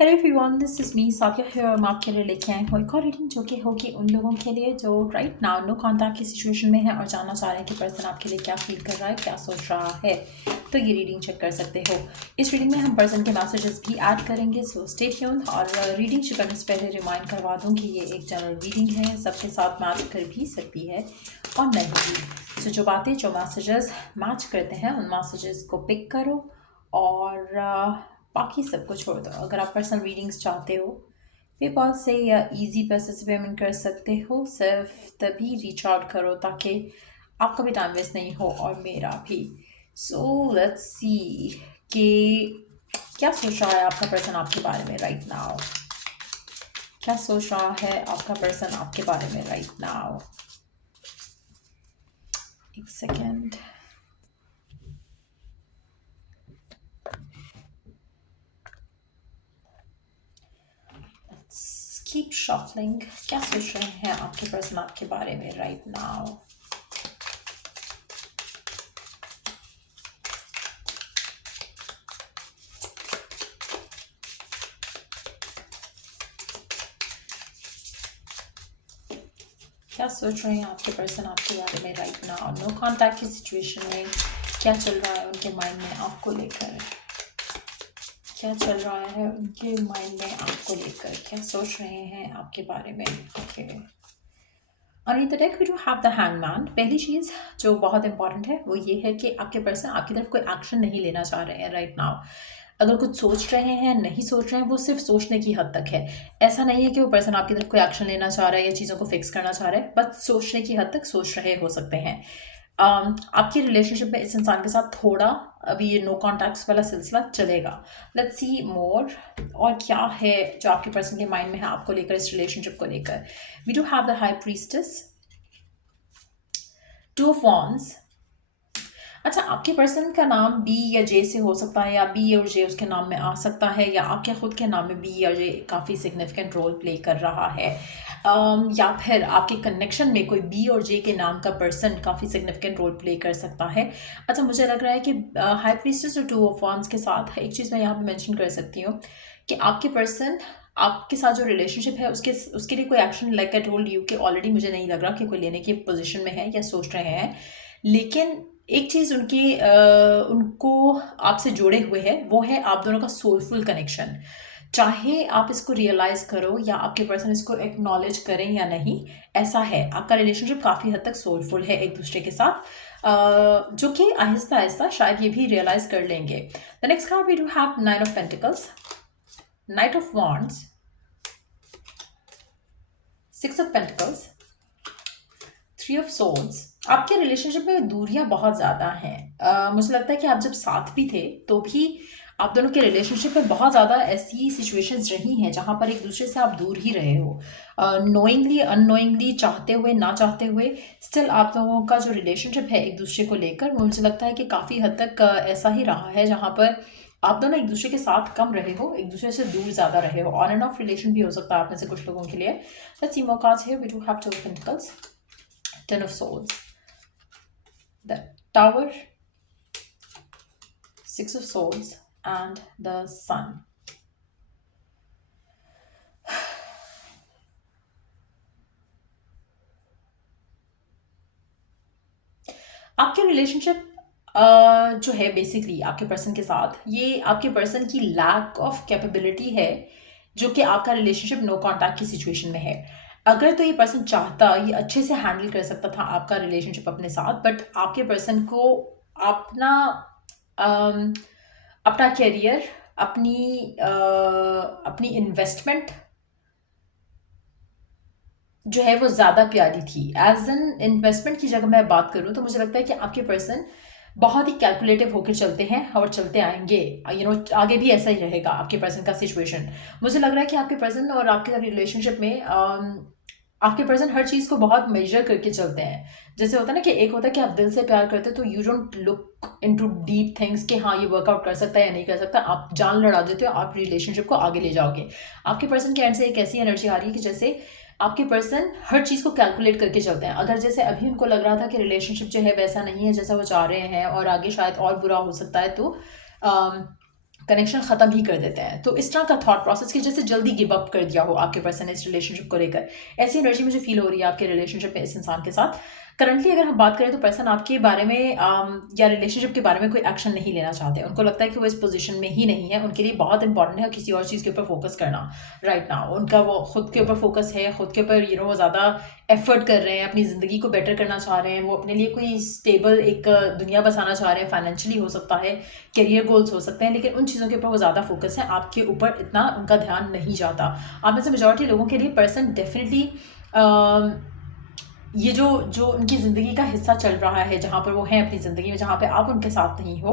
Hello everyone, this is me Saikia है और मैं आपके लिए लेके आई हूँ एक और रीडिंग जो कि होगी उन लोगों के लिए जो राइट नाउ नो कॉन्टैक्ट की सिचुएशन में है और जानना चाह रहे हैं कि पर्सन आपके लिए क्या फील कर रहा है, क्या सोच रहा है। तो ये रीडिंग चेक कर सकते हो। इस रीडिंग में हम पर्सन के मैसेजेस भी ऐड करेंगे, सो स्टे ट्यून्ड। और रीडिंग शुरू करने से पहले रिमाइंड करवा दूँ कि ये एक जनरल रीडिंग है, सबके साथ मैच कर भी सकती है और नहीं भी। सो जो बातें जो मैसेजेस मैच करते हैं उन मैसेजेस को पिक करो और बाकी सबको छोड़ दो। अगर आप पर्सनल रीडिंग्स चाहते हो पेपॉल से या इजी पैसे से पेमेंट कर सकते हो, सिर्फ तभी रीच आउट करो ताकि आपका भी टाइम वेस्ट नहीं हो और मेरा भी। सो लेट्स सी कि क्या सोच रहा है आपका पर्सन आपके बारे में राइट नाउ। क्या सोच रहा है आपका पर्सन आपके बारे में राइट नाउ। एक सेकेंड। Keep shuffling. क्या सोच रहे हैं आपके पर्सन आपके बारे में राइट नाउ। क्या सोच रहे हैं आपके पर्सन आपके बारे में राइट नाउ। नो कॉन्टैक्ट की सिचुएशन में क्या चल रहा है उनके माइंड में आपको लेकर। क्या चल रहा है उनके माइंड में आपको लेकर, क्या सोच रहे हैं आपके बारे में। ओके, और in the deck we do have the hangman. पहली चीज़ जो बहुत इंपॉर्टेंट है वो ये है कि आपके पर्सन आपकी तरफ कोई एक्शन नहीं लेना चाह रहे हैं राइट नाउ। अगर कुछ सोच रहे हैं नहीं सोच रहे हैं वो सिर्फ सोचने की हद तक है। ऐसा नहीं है कि वो पर्सन आपकी तरफ कोई एक्शन लेना चाह रहा है या चीज़ों को फिक्स करना चाह रहा है, बस सोचने की हद तक सोच रहे हो सकते हैं। आपकी रिलेशनशिप में इस इंसान के साथ थोड़ा अभी ये नो कॉन्टैक्ट्स वाला सिलसिला चलेगा। लेट्स सी मोर। और क्या है जो आपके पर्सन के माइंड में है आपको लेकर, इस रिलेशनशिप को लेकर। We do have the high priestess, two of wands. अच्छा, आपके पर्सन का नाम बी या जे से हो सकता है या बी और जे उसके नाम में आ सकता है या आपके खुद के नाम में बी या जे काफ़ी सिग्निफिकेंट रोल प्ले कर रहा है। या फिर आपके कनेक्शन में कोई बी और जे के नाम का पर्सन काफ़ी सिग्निफिकेंट रोल प्ले कर सकता है। अच्छा, मुझे लग रहा है कि हाई प्रीस्टेस और टू ऑफ वॉन्ड्स के साथ एक चीज़ मैं यहाँ पे मेंशन कर सकती हूँ कि आपके पर्सन आपके साथ जो रिलेशनशिप है उसके उसके लिए कोई action, like I told you कि ऑलरेडी मुझे नहीं लग रहा कि कोई लेने की पोजीशन में है या सोच रहे हैं। लेकिन एक चीज़ उनको आपसे जोड़े हुए है वो है आप दोनों का सोलफुल कनेक्शन। चाहे आप इसको रियलाइज़ करो या आपके पर्सन इसको एक्नॉलेज करें या नहीं, ऐसा है आपका रिलेशनशिप काफ़ी हद तक सोलफुल है एक दूसरे के साथ, जो कि आहिस्ता आहिस्ता शायद ये भी रियलाइज कर लेंगे। The next card we do have nine of pentacles, knight of wands, six of pentacles, three of swords. आपके रिलेशनशिप में दूरियां बहुत ज़्यादा हैं। मुझे लगता है कि आप जब साथ भी थे तो भी आप दोनों के रिलेशनशिप में बहुत ज़्यादा ऐसी सिचुएशंस रही हैं जहाँ पर एक दूसरे से आप दूर ही रहे हो, नोइंगली अननोइंगली, चाहते हुए ना चाहते हुए। स्टिल आप लोगों का जो रिलेशनशिप है एक दूसरे को लेकर वो मुझे लगता है कि काफ़ी हद तक ऐसा ही रहा है जहाँ पर आप दोनों एक दूसरे के साथ कम रहे हो, एक दूसरे से दूर ज़्यादा रहे हो। ऑन एंड ऑफ रिलेशन भी हो सकता है आप में से कुछ लोगों के लिए। Let's see more cards here. We do have two of pentacles, Ten of Swords, the Tower, Six of Swords, and the Sun. आपके रिलेशनशिप जो है बेसिकली आपके पर्सन के साथ, ये आपके पर्सन की लैक ऑफ कैपेबिलिटी है जो कि आपका रिलेशनशिप नो कॉन्टैक्ट की सिचुएशन में है। अगर तो ये पर्सन चाहता ये अच्छे से हैंडल कर सकता था आपका रिलेशनशिप अपने साथ, बट आपके पर्सन को अपना अम, अपना करियर, अपनी इन्वेस्टमेंट जो है वो ज़्यादा प्यारी थी। एज एन इन्वेस्टमेंट की जगह मैं बात करूँ तो मुझे लगता है कि आपके पर्सन बहुत ही कैलकुलेटिव होकर चलते हैं और चलते आएंगे। आगे भी ऐसा ही रहेगा आपके पर्सन का सिचुएशन। मुझे लग रहा है कि आपके पर्सन और आपके रिलेशनशिप में आपके पर्सन हर चीज़ को बहुत मेजर करके चलते हैं। जैसे होता है ना कि एक होता है कि आप दिल से प्यार करते हो तो you don't look into deep things कि हाँ ये वर्कआउट कर सकता है या नहीं कर सकता, आप जान लड़ा देते हो, आप रिलेशनशिप को आगे ले जाओगे। आपके पर्सन के एंड से एक ऐसी एनर्जी आ रही है कि जैसे आपके पर्सन हर चीज़ को कैलकुलेट करके चलते हैं। अगर जैसे अभी उनको लग रहा था कि रिलेशनशिप जो है वैसा नहीं है जैसा वो चाह रहे हैं और आगे शायद और बुरा हो सकता है, तो कनेक्शन ख़त्म ही कर देते हैं। तो इस तरह का थॉट प्रोसेस की जैसे जल्दी गिव अप कर दिया हो आपके पर्सन ने इस रिलेशनशिप को लेकर, ऐसी एनर्जी मुझे फील हो रही है आपके रिलेशनशिप में इस इंसान के साथ। करंटली अगर हम बात करें तो पर्सन आपके बारे में या रिलेशनशिप के बारे में कोई एक्शन नहीं लेना चाहते। उनको लगता है कि वो इस पोजीशन में ही नहीं है, उनके लिए बहुत इंपॉर्टेंट है किसी और चीज़ के ऊपर फोकस करना राइट नाउ। उनका वो खुद के ऊपर फोकस है, खुद के ऊपर वो ज़्यादा एफर्ट कर रहे हैं, अपनी ज़िंदगी को बेटर करना चाह रहे हैं, वो अपने लिए कोई स्टेबल एक दुनिया बसाना चाह रहे हैं, फाइनेंशियली हो सकता है, करियर गोल्स हो सकते हैं, लेकिन उन चीज़ों के ऊपर वो ज़्यादा फोकस है, आपके ऊपर इतना उनका ध्यान नहीं जाता। आप में से मेजॉरिटी लोगों के लिए पर्सन डेफिनेटली ये जो जो उनकी ज़िंदगी का हिस्सा चल रहा है, जहाँ पर वो हैं अपनी ज़िंदगी में, जहाँ पे आप उनके साथ नहीं हो,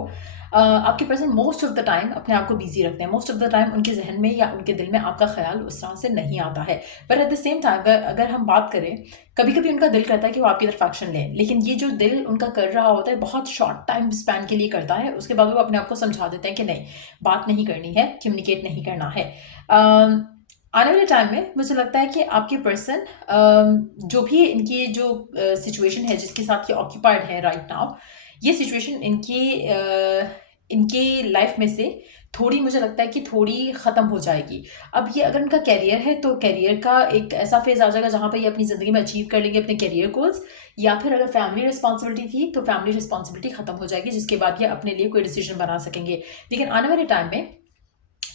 आपके person most of the time अपने आप को बिजी रखते हैं। मोस्ट ऑफ द टाइम उनके जहन में या उनके दिल में आपका ख्याल उस तरह से नहीं आता है। पर एट द सेम टाइम अगर हम बात करें, कभी कभी उनका दिल करता है कि वो आपकी तरफ एक्शन लें, लेकिन ये जो दिल उनका कर रहा होता है बहुत शॉर्ट टाइम स्पैन के लिए करता है। उसके बाद वो अपने आप को समझा देते हैं कि नहीं, बात नहीं करनी है, कम्युनिकेट नहीं करना है। आने वाले टाइम में मुझे लगता है कि आपके पर्सन जो भी इनकी जो सिचुएशन है जिसके साथ ये ऑक्यूपाइड है राइट नाउ, ये सिचुएशन इनके लाइफ में से थोड़ी, मुझे लगता है कि थोड़ी ख़त्म हो जाएगी। अब ये अगर उनका कैरियर है तो कैरियर का एक ऐसा फेज़ आ जाएगा जहाँ पे ये अपनी ज़िंदगी में अचीव कर लेंगे अपने कैरियर गोल्स, या फिर अगर फैमिली रिस्पॉन्सिबिलिटी थी तो फैमिली रिस्पॉन्सिबिलिटी ख़त्म हो जाएगी, जिसके बाद ये अपने लिए कोई डिसीजन बना सकेंगे। लेकिन आने वाले टाइम में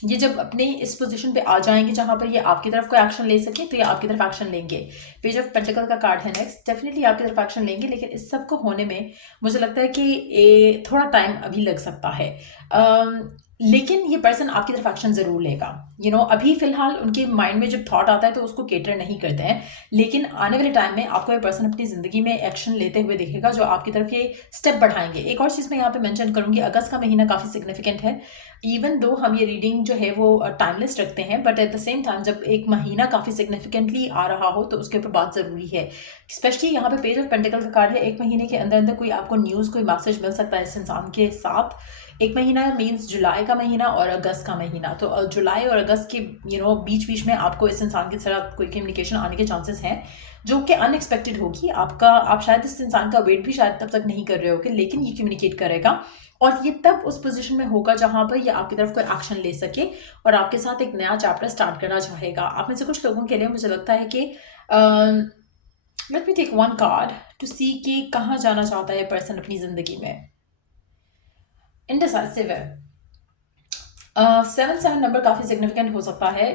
ये जब अपने इस पोजीशन पे आ जाएंगे जहाँ पर ये आपकी तरफ कोई एक्शन ले सके, तो ये आपकी तरफ एक्शन लेंगे। पेज ऑफ पेंटिकल का कार्ड है नेक्स्ट, डेफिनेटली आपकी तरफ एक्शन लेंगे, लेकिन इस सब को होने में मुझे लगता है कि थोड़ा टाइम अभी लग सकता है। लेकिन ये पर्सन आपकी तरफ एक्शन ज़रूर लेगा। अभी फ़िलहाल उनके माइंड में जब थॉट आता है तो उसको केटर नहीं करते हैं, लेकिन आने वाले टाइम में आपको ये पर्सन अपनी ज़िंदगी में एक्शन लेते हुए दिखेगा जो आपकी तरफ ये स्टेप बढ़ाएंगे। एक और चीज़ मैं यहाँ पे मेंशन करूँगी, अगस्त का महीना काफ़ी सिग्निफिकेंट है। इवन दो हम ये रीडिंग जो है वो टाइमलेस रखते हैं, but at the same time जब एक महीना काफ़ी सिग्निफिकेंटली आ रहा हो तो उसके ऊपर बात ज़रूरी है। स्पेशली यहाँ पे पेज ऑफ पेंटिकल का कार्ड है, एक महीने के अंदर अंदर कोई आपको न्यूज़, कोई मैसेज मिल सकता है इस इंसान के साथ। एक महीना मीन्स जुलाई का महीना और अगस्त का महीना, तो जुलाई और अगस्त के बीच बीच में आपको इस इंसान के साथ कोई कम्युनिकेशन आने के चांसेस हैं जो कि अनएक्सपेक्टेड होगी। आप शायद इस इंसान का वेट भी शायद तब तक नहीं कर रहे होगे, लेकिन ये कम्युनिकेट करेगा और ये तब उस पोजीशन में होगा जहाँ पर ये आपकी तरफ कोई एक्शन ले सके और आपके साथ एक नया चैप्टर स्टार्ट करना चाहेगा। आप में से कुछ लोगों के लिए मुझे लगता है कि let me take one card to see कि कहाँ जाना चाहता है पर्सन अपनी ज़िंदगी में। इंडिसाइसिव है। 77 नंबर काफ़ी सिग्निफिकेंट हो सकता है।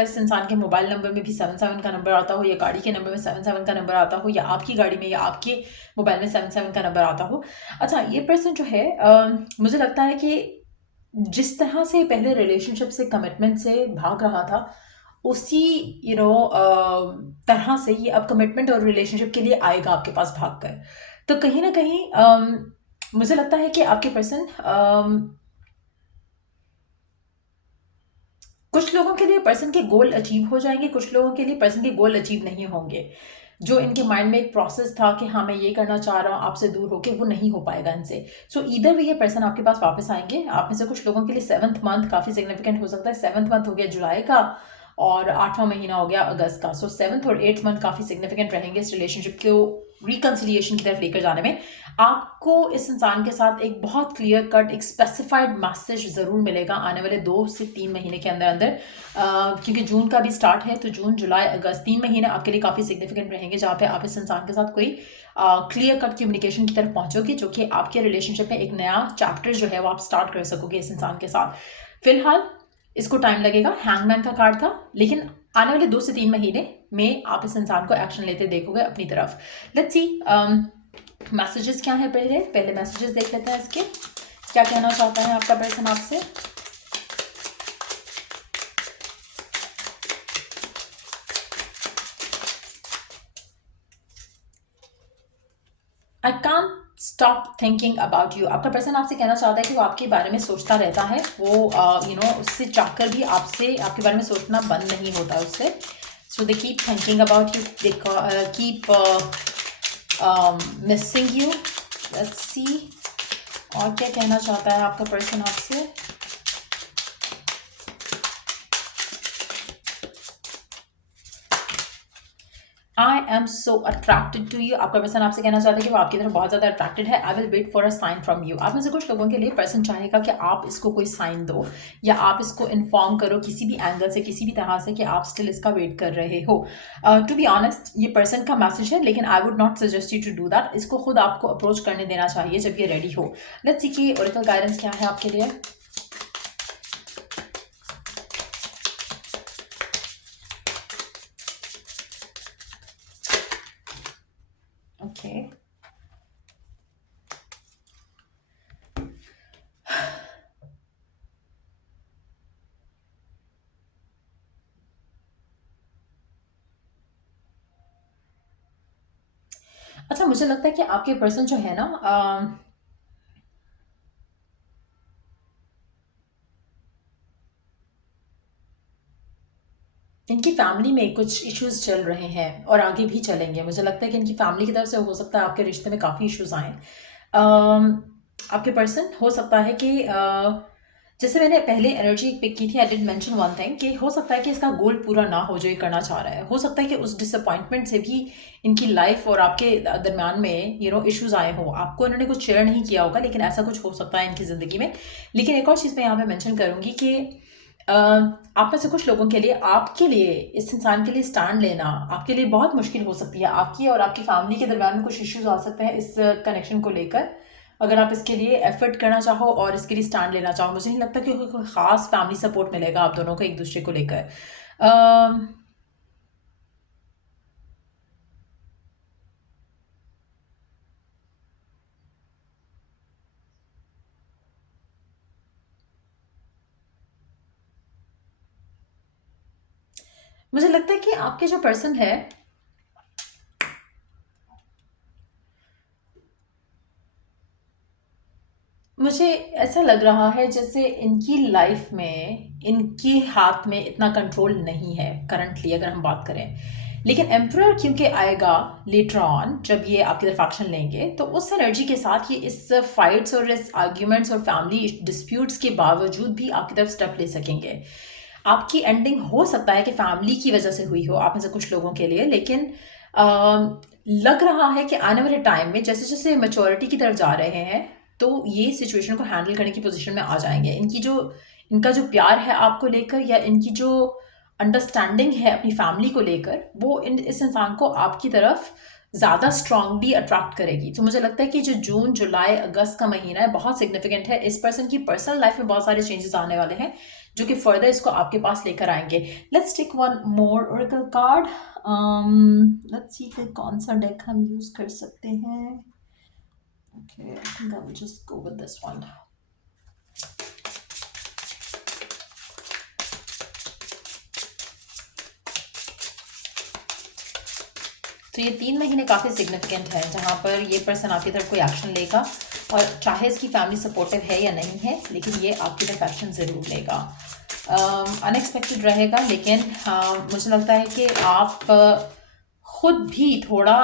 इस इंसान के मोबाइल नंबर में भी 77 का नंबर आता हो, या गाड़ी के नंबर में 77 का नंबर आता हो, या आपकी गाड़ी में या आपके मोबाइल में 77 का नंबर आता हो। अच्छा, ये पर्सन जो है मुझे लगता है कि जिस तरह से पहले रिलेशनशिप से, कमिटमेंट से भाग रहा था, उसी तरह से ये अब कमिटमेंट और रिलेशनशिप के लिए आएगा आपके पास भाग कर। तो कहीं ना कहीं मुझे लगता है कि आपके पर्सन कुछ लोगों के लिए पर्सन के गोल अचीव हो जाएंगे, कुछ लोगों के लिए पर्सन के गोल अचीव नहीं होंगे। जो इनके माइंड में एक प्रोसेस था कि हाँ मैं ये करना चाह रहा हूँ आपसे दूर होके, वो नहीं हो पाएगा इनसे। सो ईदर वे ये पर्सन आपके पास वापस आएंगे। आप में से कुछ लोगों के लिए 7th मंथ काफ़ी सिग्निफिकेंट हो सकता है। 7th मंथ हो गया जुलाई का और 8वां महीना हो गया अगस्त का। सो 7th और 8th मंथ काफ़ी सिग्निफिकेंट रहेंगे इस रिलेशनशिप को रिकन्सिलिएशन की तरफ लेकर जाने में। आपको इस इंसान के साथ एक बहुत क्लियर कट, एक स्पेसिफाइड मैसेज ज़रूर मिलेगा आने वाले 2 से 3 महीने के अंदर अंदर, क्योंकि जून का भी स्टार्ट है, तो जून, जुलाई, अगस्त 3 महीने आपके लिए काफ़ी सिग्निफिकेंट रहेंगे जहाँ पे आप इस इंसान के साथ कोई क्लियर कट कम्युनिकेशन की तरफ पहुँचोगे, जो कि आपके रिलेशनशिप में एक नया चैप्टर जो है वो आप स्टार्ट कर सकोगे इस इंसान के साथ। फिलहाल इसको टाइम लगेगा, हैंगमैन का कार्ड था, लेकिन आने वाले 2 से 3 महीने में आप इस इंसान को एक्शन लेते देखोगे अपनी तरफ। लेट्स सी मैसेजेस क्या है। पहले मैसेजेस देख लेते हैं इसके, क्या कहना चाहता है आपका पर्सन आपसे। I can't stop thinking about you. आपका पर्सन आपसे कहना चाहता है कि वो आपके बारे में सोचता रहता है। वो उससे चाहकर भी आपके बारे में सोचना बंद नहीं होता है उससे। So they keep thinking about you, they keep missing you. Let's see और क्या कहना चाहता है आपका पर्सन आपसे। I am so attracted to you. आपका पर्सन आपसे कहना चाहता है कि वो आपकी तरफ बहुत ज़्यादा अट्रैक्टेड है। I will wait for a sign from you. आप में से कुछ लोगों के लिए पर्सन चाहेगा कि आप इसको कोई साइन दो या आप इसको इन्फॉर्म करो किसी भी एंगल से, किसी भी तरह से, कि आप स्टिल इसका वेट कर रहे हो। टू बी ऑनेस्ट, ये पर्सन का मैसेज है, लेकिन I would not suggest you to do that. इसको खुद आपको अप्रोच करने देना चाहिए जब ये रेडी हो। लेट्स सी कि ओरेकल गाइडेंस क्या है आपके लिए। ओके, अच्छा, मुझे लगता है कि आपके पर्सन जो है ना, इनकी फैमिली में कुछ इश्यूज चल रहे हैं और आगे भी चलेंगे। मुझे लगता है कि इनकी फैमिली की तरफ से हो सकता है आपके रिश्ते में काफ़ी इश्यूज आए। आपके पर्सन हो सकता है कि जैसे मैंने पहले एनर्जी पिक की थी, I did mention one thing कि हो सकता है कि इसका गोल पूरा ना हो जो ये करना चाह रहा है। हो सकता है कि उस डिसअपॉइंटमेंट से भी इनकी लाइफ और आपके दरम्यान में इश्यूज आए हो। आपको इन्होंने कुछ शेयर नहीं किया होगा, लेकिन ऐसा कुछ हो सकता है इनकी ज़िंदगी में। लेकिन एक और चीज़ मैं यहाँ पे मेंशन करूँगी कि आप में से कुछ लोगों के लिए, आपके लिए, इस इंसान के लिए स्टैंड लेना आपके लिए बहुत मुश्किल हो सकती है। आपकी और आपकी फैमिली के दरम्यान में कुछ इश्यूज आ सकते हैं इस कनेक्शन को लेकर। अगर आप इसके लिए एफर्ट करना चाहो और इसके लिए स्टैंड लेना चाहो, मुझे नहीं लगता कि कोई ख़ास फैमिली सपोर्ट मिलेगा आप दोनों को एक दूसरे को लेकर। अम, मुझे लगता है कि आपके जो पर्सन है, मुझे ऐसा लग रहा है जैसे इनकी लाइफ में इनके हाथ में इतना कंट्रोल नहीं है करंटली, अगर हम बात करें। लेकिन एम्परर क्योंकि आएगा लेटर ऑन, जब ये आपकी तरफ एक्शन लेंगे, तो उस एनर्जी के साथ ये इस फाइट्स और इस आर्ग्यूमेंट्स और फैमिली डिस्प्यूट्स के बावजूद भी आपकी तरफ स्टेप ले सकेंगे। आपकी एंडिंग हो सकता है कि फैमिली की वजह से हुई हो आप में से कुछ लोगों के लिए, लेकिन लग रहा है कि आने वाले टाइम में जैसे जैसे मेच्योरिटी की तरफ जा रहे हैं, तो ये सिचुएशन को हैंडल करने की पोजीशन में आ जाएंगे। इनका जो प्यार है आपको लेकर, या इनकी जो अंडरस्टैंडिंग है अपनी फैमिली को लेकर, वो इस इंसान को आपकी तरफ ज़्यादा स्ट्रांगली अट्रैक्ट करेगी। तो मुझे लगता है कि जो जून, जुलाई, अगस्त का महीना है बहुत सिग्निफिकेंट है। इस पर्सन की पर्सनल लाइफ में बहुत सारे चेंजेस आने वाले हैं जो कि फर्दर इसको आपके पास लेकर आएंगे। Let's take one more oracle card. Let's see कि कौन सा डेक हम यूज कर सकते हैं। Okay, I think I will just go with this one. तो ये 3 महीने काफ़ी सिग्निफिकेंट है जहाँ पर ये पर्सन आपकी तरफ कोई एक्शन लेगा, और चाहे इसकी फैमिली सपोर्टिव है या नहीं है, लेकिन ये आपकी तरफ एक्शन ज़रूर लेगा। अनएक्सपेक्टेड रहेगा, लेकिन मुझे लगता है कि आप खुद भी थोड़ा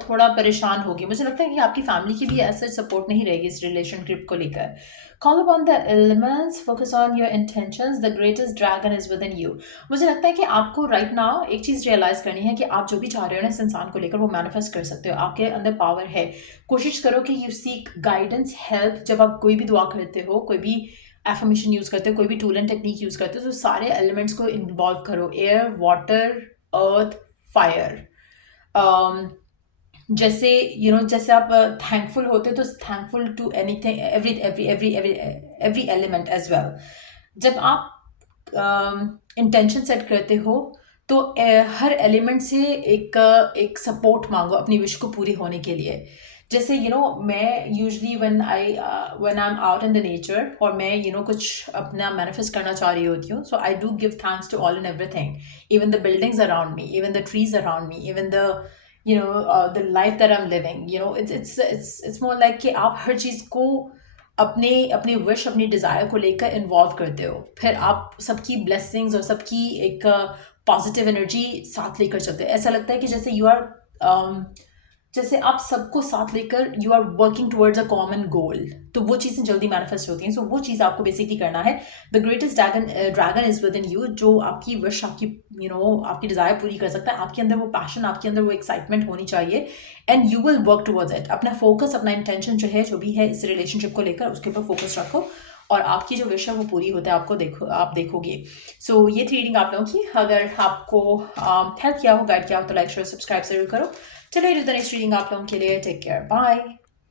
थोड़ा परेशान होगी। मुझे लगता है कि आपकी फैमिली की भी ऐसे सपोर्ट नहीं रहेगी इस रिलेशनशिप को लेकर। Call upon the elements, focus on your intentions, the greatest dragon is with in you. मुझे लगता है कि आपको राइट नाउ एक चीज़ रियलाइज़ करनी है कि आप जो भी चाह रहे हो ना इस इंसान को लेकर, वो मैनिफेस्ट कर सकते हो। आपके अंदर पावर है। कोशिश करो कि यू सीक गाइडेंस, हेल्प। जब आप कोई भी दुआ करते हो, कोई भी एफर्मेशन यूज़ करते हो, कोई भी टूल एंड टेक्निक यूज़ करते हो, तो सारे एलिमेंट्स को इन्वॉल्व करो। Air, water, earth, fire. जैसे जैसे आप थैंकफुल होते हो, तो thankful to anything, every every every every every element as well. जब आप इंटेंशन सेट करते हो, तो हर एलिमेंट से एक सपोर्ट मांगो अपनी विश को पूरी होने के लिए। जैसे मैं usually when I am out in the nature और मैं कुछ अपना मैनिफेस्ट करना चाह रही होती हूँ, so I do give thanks to all and everything, even the buildings around me, even the trees around me, even the life that I am living. It's more like कि आप हर चीज़ को अपने अपनी विश, अपनी डिज़ायर को लेकर involve करते हो, फिर आप सबकी ब्लेसिंग्स और सबकी एक पॉजिटिव एनर्जी साथ लेकर चलते हो। ऐसा लगता है कि जैसे यू आर जैसे आप सबको साथ लेकर you are working towards a common goal, तो वो चीज़ें जल्दी मैनिफेस्ट होती हैं। सो वो चीज़ आपको बेसिकली करना है। The greatest dragon is with in you, जो आपकी विश, आपकी आपकी डिज़ायर पूरी कर सकता है। आपके अंदर वो पैशन, आपके अंदर वो एक्साइटमेंट होनी चाहिए, and you will work towards it. अपना फोकस, अपना इंटेंशन जो है, जो भी है इस रिलेशनशिप को लेकर, उसके ऊपर फोकस रखो, और आपकी जो विश है वो पूरी होता है, आप देखोगे। सो ये थी रीडिंग आप लोगों की। अगर आपको हेल्प किया हो, गाइड किया हो, तो लाइक शेयर सब्सक्राइब जरूर करो। चलिए, नेक्स्ट रीडिंग आप लोगों के लिए। Take care, bye.